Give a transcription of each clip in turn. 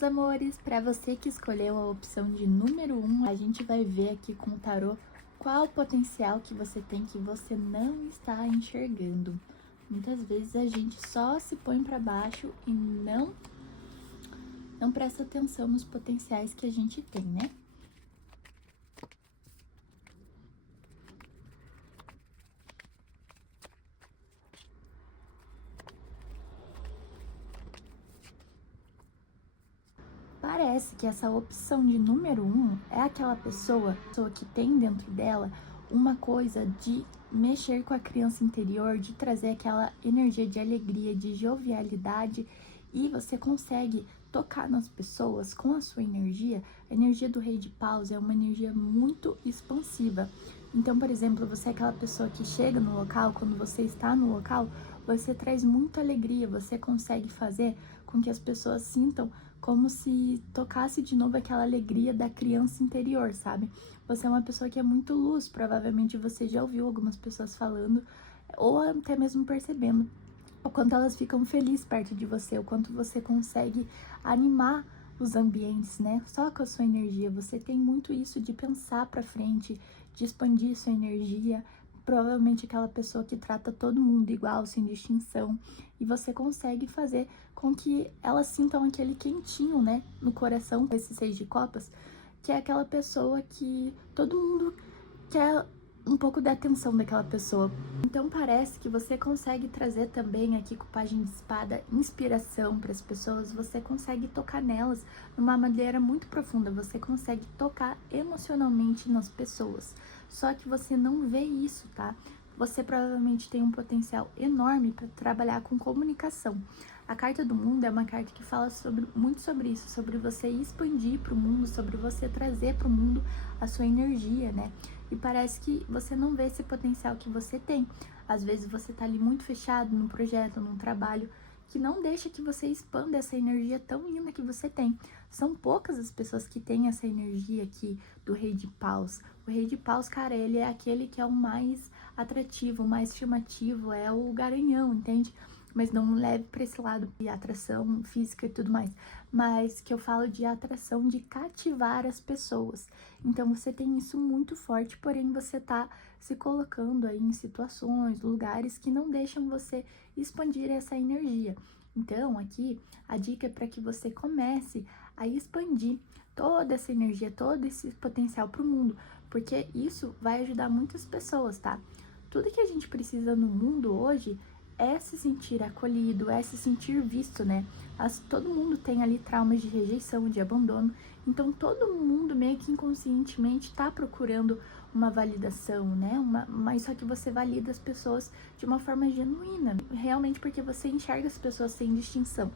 meus amores, para você que escolheu a opção de número 1, a gente vai ver aqui com o tarô qual o potencial que você tem que você não está enxergando. Muitas vezes a gente só se põe para baixo e não presta atenção nos potenciais que a gente tem, né? Parece que essa opção de número 1 é aquela pessoa que tem dentro dela uma coisa de mexer com a criança interior, de trazer aquela energia de alegria, de jovialidade, e você consegue tocar nas pessoas com a sua energia. A energia do Rei de Paus é uma energia muito expansiva. Então, por exemplo, você é aquela pessoa que chega no local, quando você está no local, você traz muita alegria, você consegue fazer com que as pessoas sintam como se tocasse de novo aquela alegria da criança interior, sabe? Você é uma pessoa que é muito luz, provavelmente você já ouviu algumas pessoas falando, ou até mesmo percebendo o quanto elas ficam felizes perto de você, o quanto você consegue animar os ambientes, né? Só com a sua energia. Você tem muito isso de pensar pra frente, de expandir sua energia. Provavelmente aquela pessoa que trata todo mundo igual, sem distinção, e você consegue fazer com que elas sintam aquele quentinho, né, no coração, com esse 6 de copas, que é aquela pessoa que todo mundo quer um pouco da atenção daquela pessoa. Então parece que você consegue trazer também aqui com o Pajem de Espada inspiração para as pessoas, você consegue tocar nelas de uma maneira muito profunda, você consegue tocar emocionalmente nas pessoas. Só que você não vê isso, tá? Você provavelmente tem um potencial enorme para trabalhar com comunicação. A carta do mundo é uma carta que fala muito sobre isso, sobre você expandir para o mundo, sobre você trazer para o mundo a sua energia, né? E parece que você não vê esse potencial que você tem. Às vezes você tá ali muito fechado num projeto, num trabalho, que não deixa que você expanda essa energia tão linda que você tem. São poucas as pessoas que têm essa energia aqui do Rei de Paus. O Rei de Paus, cara, ele é aquele que é o mais atrativo, o mais chamativo, é o garanhão, entende? Mas não leve para esse lado de atração física e tudo mais, mas que eu falo de atração de cativar as pessoas. Então você tem isso muito forte, porém você tá se colocando aí em situações, lugares que não deixam você expandir essa energia. Então aqui a dica é para que você comece a expandir toda essa energia, todo esse potencial para o mundo, porque isso vai ajudar muitas pessoas, tá? Tudo que a gente precisa no mundo hoje é se sentir acolhido, é se sentir visto, né? Todo mundo tem ali traumas de rejeição, de abandono, então todo mundo meio que inconscientemente tá procurando uma validação, né? Mas só que você valida as pessoas de uma forma genuína, realmente porque você enxerga as pessoas sem distinção.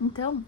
Então,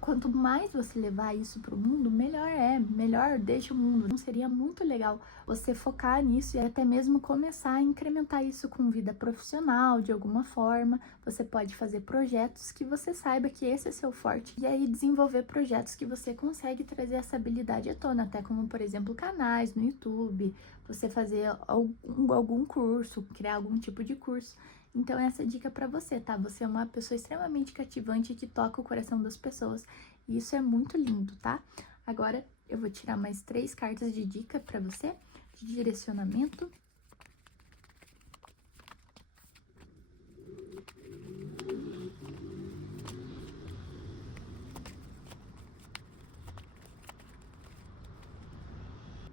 quanto mais você levar isso pro mundo, melhor deixa o mundo. Então, seria muito legal você focar nisso e até mesmo começar a incrementar isso com vida profissional, de alguma forma. Você pode fazer projetos que você saiba que esse é seu forte, e aí desenvolver projetos que você consegue trazer essa habilidade à tona, até como, por exemplo, canais no YouTube, você fazer algum curso, criar algum tipo de curso. Então essa dica pra você, tá? Você é uma pessoa extremamente cativante que toca o coração das pessoas. E isso é muito lindo, tá? Agora eu vou tirar mais 3 cartas de dica pra você, de direcionamento.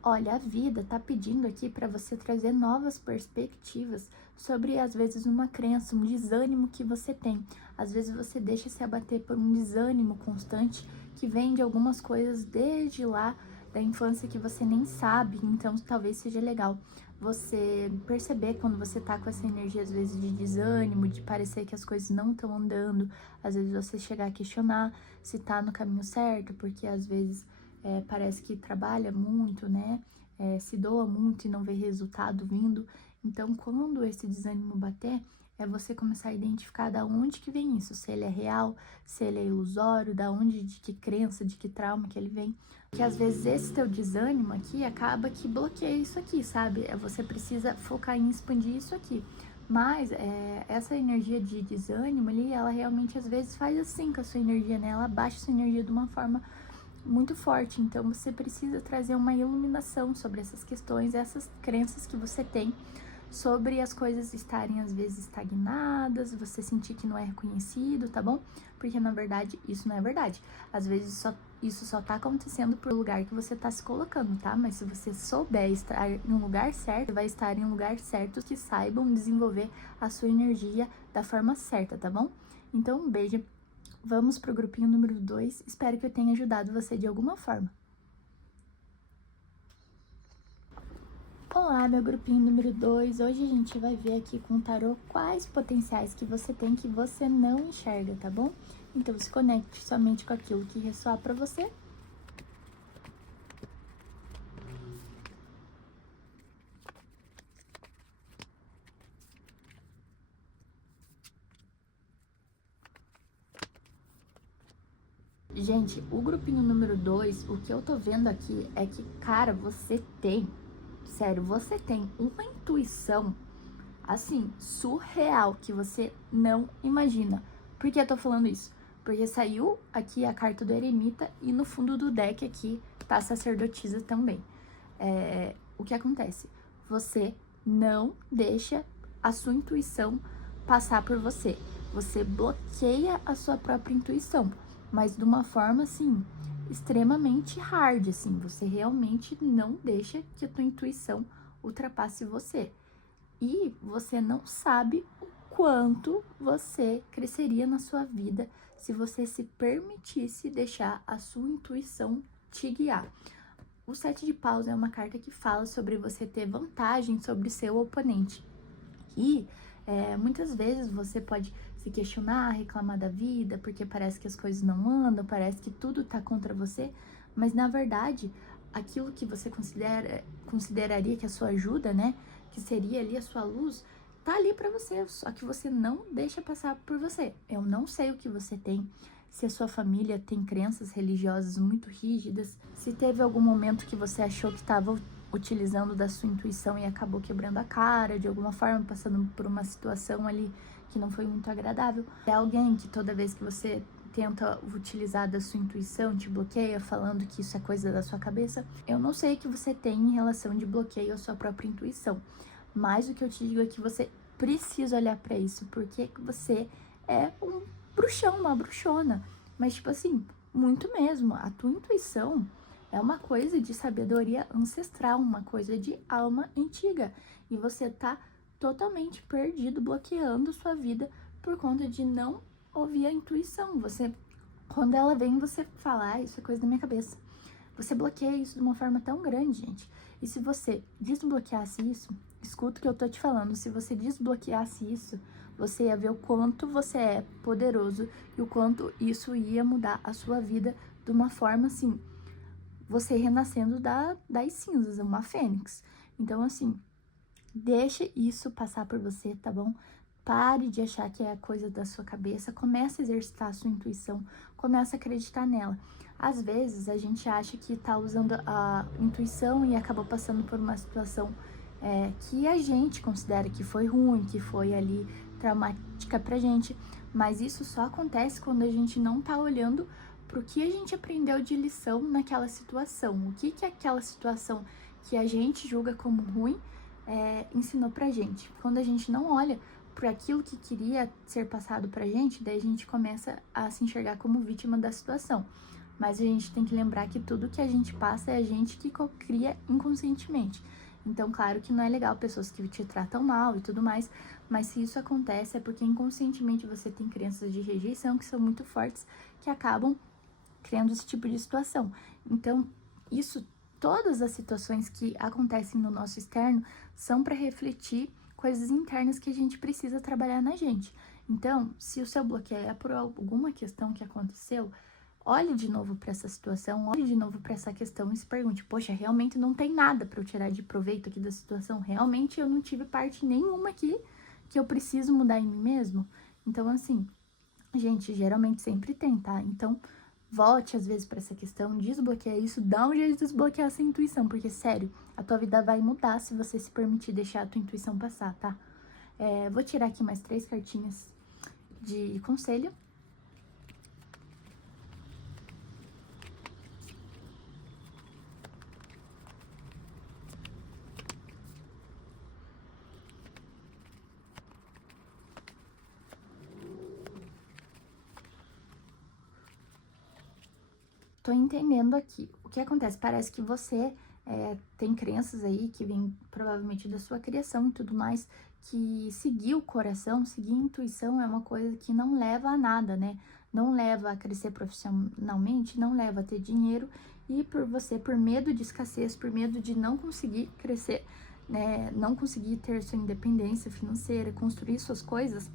Olha, a vida tá pedindo aqui para você trazer novas perspectivas sobre, às vezes, uma crença, um desânimo que você tem. Às vezes você deixa se abater por um desânimo constante que vem de algumas coisas desde lá da infância que você nem sabe. Então, talvez seja legal você perceber quando você tá com essa energia, às vezes, de desânimo, de parecer que as coisas não estão andando. Às vezes você chegar a questionar se tá no caminho certo, porque às vezes parece que trabalha muito, né? Se doa muito e não vê resultado vindo. Então, quando esse desânimo bater, é você começar a identificar da onde que vem isso, se ele é real, se ele é ilusório, da onde, de que crença, de que trauma que ele vem. Porque às vezes esse teu desânimo aqui acaba que bloqueia isso aqui, sabe? Você precisa focar em expandir isso aqui. Mas essa energia de desânimo ali, ela realmente às vezes faz assim com a sua energia, né? Ela baixa a sua energia de uma forma muito forte. Então você precisa trazer uma iluminação sobre essas questões, essas crenças que você tem sobre as coisas estarem às vezes estagnadas, você sentir que não é reconhecido, tá bom? Porque na verdade isso não é verdade. Às vezes isso só tá acontecendo por lugar que você tá se colocando, tá? Mas se você souber estar em um lugar certo, você vai estar em um lugar certo que saibam desenvolver a sua energia da forma certa, tá bom? Então, um beijo. Vamos pro grupinho número 2. Espero que eu tenha ajudado você de alguma forma. Olá, meu grupinho número 2. Hoje a gente vai ver aqui com o tarô quais potenciais que você tem que você não enxerga, tá bom? Então se conecte somente com aquilo que ressoar para você. Gente, o grupinho número 2, o que eu tô vendo aqui é que, cara, você tem, sério, você tem uma intuição assim, surreal, que você não imagina. Por que eu tô falando isso? Porque saiu aqui a carta do eremita e no fundo do deck aqui tá a sacerdotisa também. O que acontece? Você não deixa a sua intuição passar por você. Você bloqueia a sua própria intuição, mas de uma forma, assim, extremamente hard, assim. Você realmente não deixa que a tua intuição ultrapasse você. E você não sabe o quanto você cresceria na sua vida se você se permitisse deixar a sua intuição te guiar. O 7 de paus é uma carta que fala sobre você ter vantagem sobre seu oponente. E muitas vezes você pode se questionar, reclamar da vida, porque parece que as coisas não andam, parece que tudo tá contra você, mas na verdade, aquilo que você consideraria que é a sua ajuda, né, que seria ali a sua luz, tá ali para você, só que você não deixa passar por você. Eu não sei o que você tem, se a sua família tem crenças religiosas muito rígidas, se teve algum momento que você achou que estava utilizando da sua intuição e acabou quebrando a cara, de alguma forma, passando por uma situação ali que não foi muito agradável. É alguém que toda vez que você tenta utilizar da sua intuição, te bloqueia, falando que isso é coisa da sua cabeça. Eu não sei o que você tem em relação de bloqueio à sua própria intuição, mas o que eu te digo é que você precisa olhar para isso, porque você é um bruxão, uma bruxona. Mas, tipo assim, muito mesmo. A tua intuição é uma coisa de sabedoria ancestral, uma coisa de alma antiga. E você tá totalmente perdido, bloqueando sua vida por conta de não ouvir a intuição. Você, quando ela vem, você fala, isso é coisa da minha cabeça. Você bloqueia isso de uma forma tão grande, gente. E se você desbloqueasse isso, escuta o que eu tô te falando, se você desbloqueasse isso, você ia ver o quanto você é poderoso e o quanto isso ia mudar a sua vida de uma forma, assim, você renascendo das cinzas, uma fênix. Então, assim, deixe isso passar por você, tá bom? Pare de achar que é coisa da sua cabeça, comece a exercitar a sua intuição, comece a acreditar nela. Às vezes, a gente acha que tá usando a intuição e acabou passando por uma situação que a gente considera que foi ruim, que foi ali traumática pra gente, mas isso só acontece quando a gente não tá olhando pro que a gente aprendeu de lição naquela situação, o que aquela situação que a gente julga como ruim ensinou pra gente. Quando a gente não olha por aquilo que queria ser passado pra gente, daí a gente começa a se enxergar como vítima da situação. Mas a gente tem que lembrar que tudo que a gente passa é a gente que cria inconscientemente. Então, claro que não é legal pessoas que te tratam mal e tudo mais, mas se isso acontece é porque inconscientemente você tem crenças de rejeição que são muito fortes, que acabam criando esse tipo de situação. Então, todas as situações que acontecem no nosso externo são para refletir coisas internas que a gente precisa trabalhar na gente. Então, se o seu bloqueio é por alguma questão que aconteceu, olhe de novo para essa situação, olhe de novo para essa questão e se pergunte, poxa, realmente não tem nada para eu tirar de proveito aqui da situação? Realmente eu não tive parte nenhuma aqui que eu preciso mudar em mim mesmo? Então, assim, gente, geralmente sempre tem, tá? Então, volte às vezes para essa questão, desbloqueia isso, dá um jeito de desbloquear essa intuição, porque sério, a tua vida vai mudar se você se permitir deixar a tua intuição passar, tá? Vou tirar aqui mais 3 cartinhas de conselho. Tô entendendo aqui. O que acontece? Parece que você tem crenças aí que vêm provavelmente da sua criação e tudo mais, que seguir o coração, seguir a intuição é uma coisa que não leva a nada, né? Não leva a crescer profissionalmente, não leva a ter dinheiro, e por medo de escassez, por medo de não conseguir crescer, né? Não conseguir ter sua independência financeira, construir suas coisas,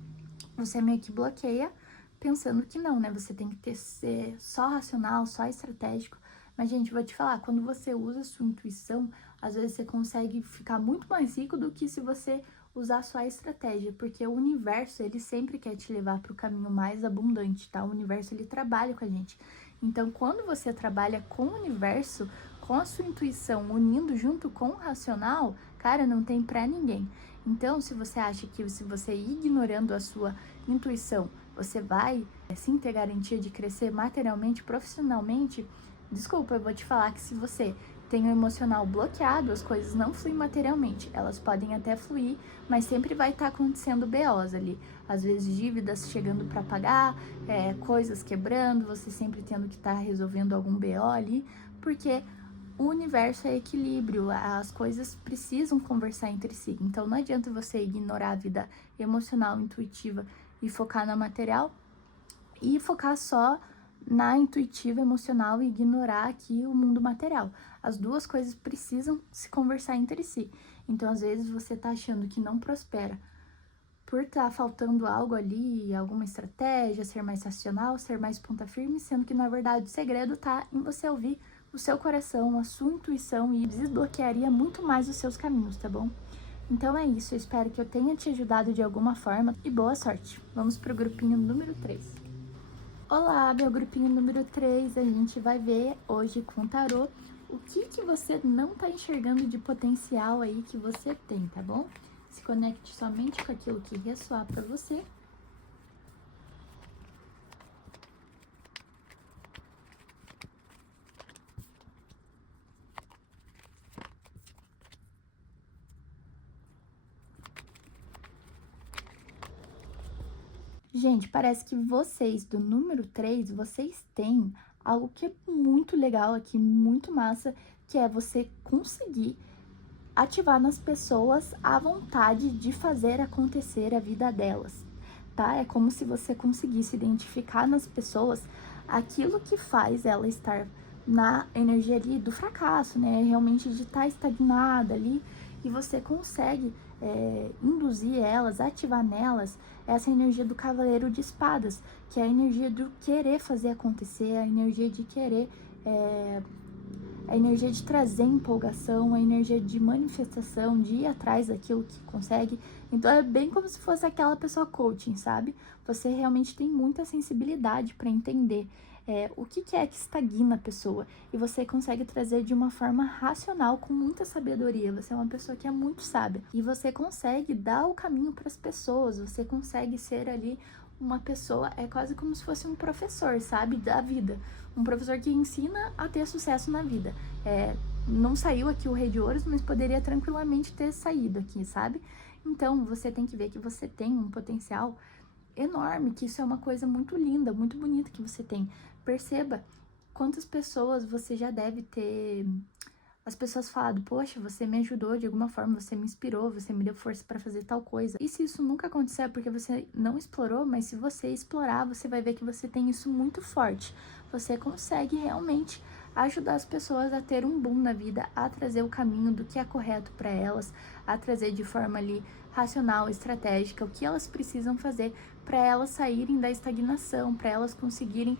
você meio que bloqueia, pensando que não, né? Você tem que ser só racional, só estratégico. Mas, gente, vou te falar, quando você usa a sua intuição, às vezes você consegue ficar muito mais rico do que se você usar só a estratégia, porque o universo, ele sempre quer te levar para o caminho mais abundante, tá? O universo, ele trabalha com a gente. Então, quando você trabalha com o universo, com a sua intuição, unindo junto com o racional, cara, não tem pra ninguém. Então, se você acha que se você ir ignorando a sua intuição, você vai sim ter garantia de crescer materialmente, profissionalmente, desculpa, eu vou te falar que se você tem o emocional bloqueado, as coisas não fluem materialmente. Elas podem até fluir, mas sempre vai estar acontecendo BOs ali. Às vezes dívidas chegando para pagar, coisas quebrando, você sempre tendo que estar resolvendo algum BO ali, porque o universo é equilíbrio, as coisas precisam conversar entre si. Então não adianta você ignorar a vida emocional, intuitiva e focar na material, e focar só na intuitiva, emocional e ignorar aqui o mundo material. As duas coisas precisam se conversar entre si. Então, às vezes, você tá achando que não prospera por estar faltando algo ali, alguma estratégia, ser mais racional, ser mais ponta firme, sendo que, na verdade, o segredo tá em você ouvir o seu coração, a sua intuição, e desbloquearia muito mais os seus caminhos, tá bom? Então é isso, eu espero que eu tenha te ajudado de alguma forma e boa sorte. Vamos pro grupinho número 3. Olá, meu grupinho número 3, a gente vai ver hoje com o tarô o que você não tá enxergando de potencial aí que você tem, tá bom? Se conecte somente com aquilo que ressoar pra você. Gente, parece que vocês do número 3, vocês têm algo que é muito legal aqui, muito massa, que é você conseguir ativar nas pessoas a vontade de fazer acontecer a vida delas, tá? É como se você conseguisse identificar nas pessoas aquilo que faz ela estar na energia ali do fracasso, né? Realmente de estar estagnada ali, e você consegue induzir elas, ativar nelas essa energia do cavaleiro de espadas, que é a energia do querer fazer acontecer, a energia de querer a energia de trazer empolgação, a energia de manifestação, de ir atrás daquilo que consegue. Então é bem como se fosse aquela pessoa coaching, sabe? Você realmente tem muita sensibilidade para entender o que é que estagna a pessoa, e você consegue trazer de uma forma racional, com muita sabedoria. Você é uma pessoa que é muito sábia, e você consegue dar o caminho para as pessoas, você consegue ser ali uma pessoa, é quase como se fosse um professor, sabe, da vida. Um professor que ensina a ter sucesso na vida. Não saiu aqui o Rei de Ouros, mas poderia tranquilamente ter saído aqui, sabe? Então, você tem que ver que você tem um potencial enorme, que isso é uma coisa muito linda, muito bonita que você tem. Perceba quantas pessoas você já deve ter... As pessoas falam, poxa, você me ajudou de alguma forma, você me inspirou, você me deu força para fazer tal coisa. E se isso nunca acontecer é porque você não explorou, mas se você explorar, você vai ver que você tem isso muito forte. Você consegue realmente ajudar as pessoas a ter um boom na vida, a trazer o caminho do que é correto para elas, a trazer de forma ali racional, estratégica, o que elas precisam fazer para elas saírem da estagnação, para elas conseguirem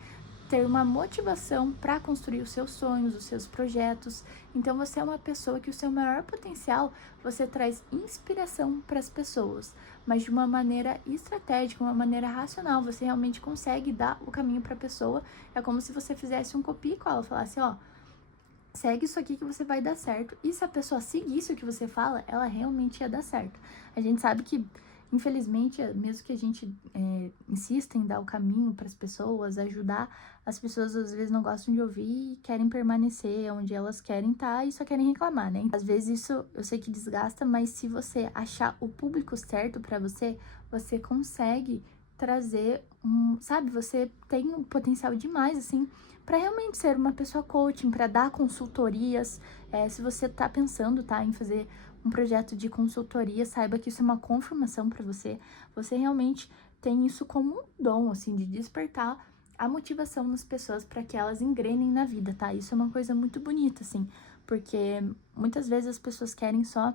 ter uma motivação para construir os seus sonhos, os seus projetos. Então você é uma pessoa que o seu maior potencial, você traz inspiração para as pessoas, mas de uma maneira estratégica, uma maneira racional. Você realmente consegue dar o caminho para a pessoa. É como se você fizesse um copia e cola, falasse, ó, segue isso aqui que você vai dar certo. E se a pessoa seguisse o que você fala, ela realmente ia dar certo. A gente sabe que Infelizmente, mesmo que a gente insista em dar o caminho para as pessoas, ajudar, as pessoas às vezes não gostam de ouvir e querem permanecer onde elas querem estar e só querem reclamar, né? Às vezes isso eu sei que desgasta, mas se você achar o público certo para você, você consegue trazer sabe, você tem um potencial demais, assim, para realmente ser uma pessoa coaching, para dar consultorias. Se você tá pensando, tá, em fazer um projeto de consultoria, saiba que isso é uma confirmação para você. Você realmente tem isso como um dom, assim, de despertar a motivação nas pessoas para que elas engrenem na vida, tá? Isso é uma coisa muito bonita, assim, porque muitas vezes as pessoas querem só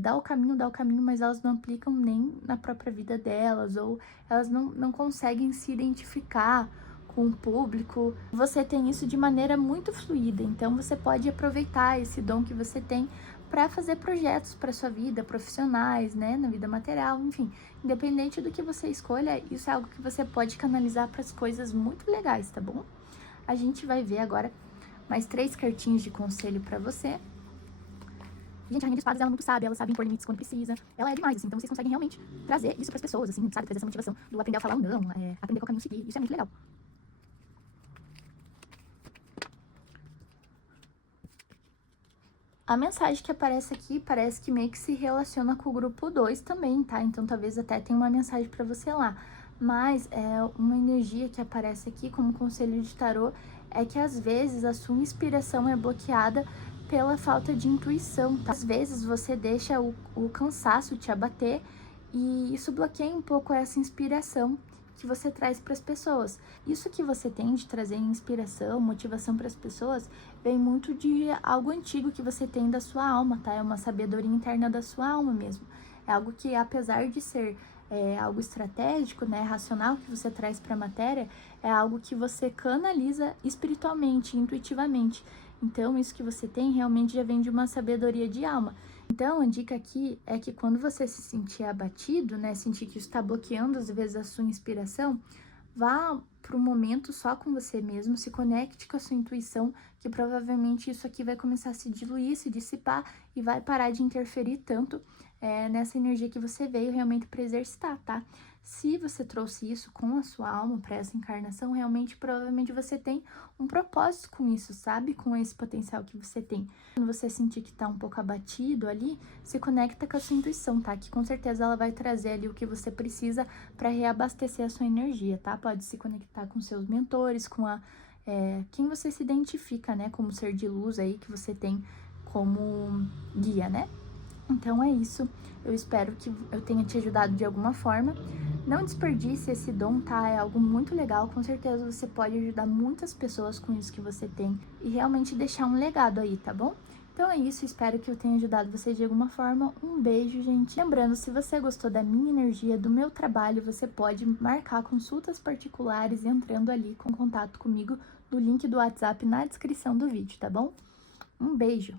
dar o caminho, mas elas não aplicam nem na própria vida delas, ou elas não conseguem se identificar com o público. Você tem isso de maneira muito fluida, então você pode aproveitar esse dom que você tem para fazer projetos para sua vida, profissionais, né, na vida material, enfim, independente do que você escolha, isso é algo que você pode canalizar para as coisas muito legais, tá bom? A gente vai ver agora mais 3 cartinhas de conselho para você. Gente, a Rainha de Espadas, ela é muito sábia, ela sabe impor limites quando precisa. Ela é demais, assim, então vocês conseguem realmente trazer isso pras pessoas, assim, sabe? Trazer essa motivação do aprender a falar um não, aprender qual caminho seguir. Isso é muito legal. A mensagem que aparece aqui parece que meio que se relaciona com o grupo 2 também, tá? Então talvez até tenha uma mensagem pra você lá. Mas uma energia que aparece aqui como conselho de tarô é que às vezes a sua inspiração é bloqueada pela falta de intuição, tá? Às vezes você deixa o cansaço te abater e isso bloqueia um pouco essa inspiração que você traz para as pessoas. Isso que você tem de trazer inspiração, motivação para as pessoas, vem muito de algo antigo que você tem da sua alma, tá? É uma sabedoria interna da sua alma mesmo. É algo que, apesar de ser algo estratégico, né, racional que você traz para a matéria, é algo que você canaliza espiritualmente, intuitivamente. Então, isso que você tem realmente já vem de uma sabedoria de alma. Então, a dica aqui é que quando você se sentir abatido, né, sentir que isso está bloqueando às vezes a sua inspiração, vá para um momento só com você mesmo, se conecte com a sua intuição, que provavelmente isso aqui vai começar a se diluir, se dissipar e vai parar de interferir tanto nessa energia que você veio realmente para exercitar, tá? Se você trouxe isso com a sua alma para essa encarnação, realmente, provavelmente você tem um propósito com isso, sabe? Com esse potencial que você tem. Quando você sentir que tá um pouco abatido ali, se conecta com a sua intuição, tá? Que com certeza ela vai trazer ali o que você precisa para reabastecer a sua energia, tá? Pode se conectar com seus mentores, com quem você se identifica, né? Como ser de luz aí que você tem como guia, né? Então é isso, eu espero que eu tenha te ajudado de alguma forma. Não desperdice esse dom, tá? É algo muito legal, com certeza você pode ajudar muitas pessoas com isso que você tem e realmente deixar um legado aí, tá bom? Então é isso, espero que eu tenha ajudado você de alguma forma. Um beijo, gente. Lembrando, se você gostou da minha energia, do meu trabalho, você pode marcar consultas particulares entrando ali com contato comigo no link do WhatsApp na descrição do vídeo, tá bom? Um beijo!